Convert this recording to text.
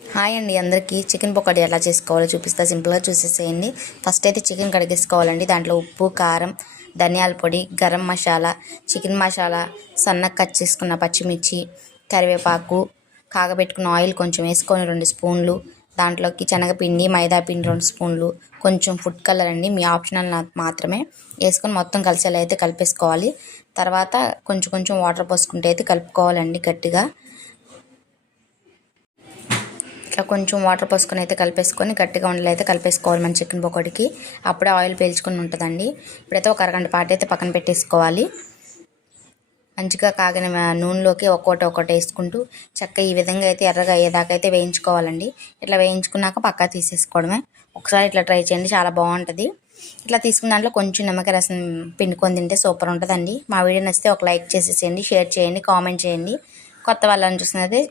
Hi అండి అందరికీ chicken pakodi ఎలా చేసుకోవాలో చూపిస్తా. సింపుల్గా చూసేసేయండి. ఫస్ట్ అయితే చికెన్ కడిగేసుకోవాలండి. దాంట్లో ఉప్పు, కారం, ధనియాల పొడి, గరం మసాలా, చికెన్ మసాలా, సన్నగా కట్ చేసుకున్న పచ్చిమిర్చి, కరివేపాకు, కాగబెట్టుకున్న ఆయిల్ కొంచెం వేసుకొని 2 స్పూన్లు, దాంట్లోకి శనగపిండి, మైదా పిండి 2 స్పూన్లు, కొంచెం ఫుడ్ కలర్ అండి, మీ ఆప్షనల్ మాత్రమే వేసుకొని మొత్తం కలిసేలా అయితే కలిపేసుకోవాలి. తర్వాత కొంచెం కొంచెం వాటర్ పోసుకుంటే అయితే కలుపుకోవాలండి గట్టిగా. ఇట్లా కొంచెం వాటర్ పోసుకొని అయితే కలిపేసుకొని గట్టిగా ఉండేలా అయితే కలిపేసుకోవాలి మన చికెన్ పకోడీకి. అప్పుడే ఆయిల్ పీల్చుకొని ఉంటుందండి. ఇప్పుడైతే ఒక అరగంట పాటు అయితే పక్కన పెట్టేసుకోవాలి. మంచిగా కాగిన నూనెలోకి ఒక్కొక్కటి వేసుకుంటూ చక్కగా ఈ విధంగా అయితే ఎర్రగా అయ్యేదాకా అయితే వేయించుకోవాలండి. ఇట్లా వేయించుకున్నాక పక్కా తీసేసుకోవడమే. ఒకసారి ఇట్లా ట్రై చేయండి, చాలా బాగుంటుంది. ఇట్లా తీసుకున్న దాంట్లో కొంచెం నిమ్మకాయ రసం పిండుకొని తింటే సూపర్ ఉంటుందండి. మా వీడియో నచ్చితే ఒక లైక్ చేసేసేయండి, షేర్ చేయండి, కామెంట్ చేయండి. కొత్త వాళ్ళని చూసినది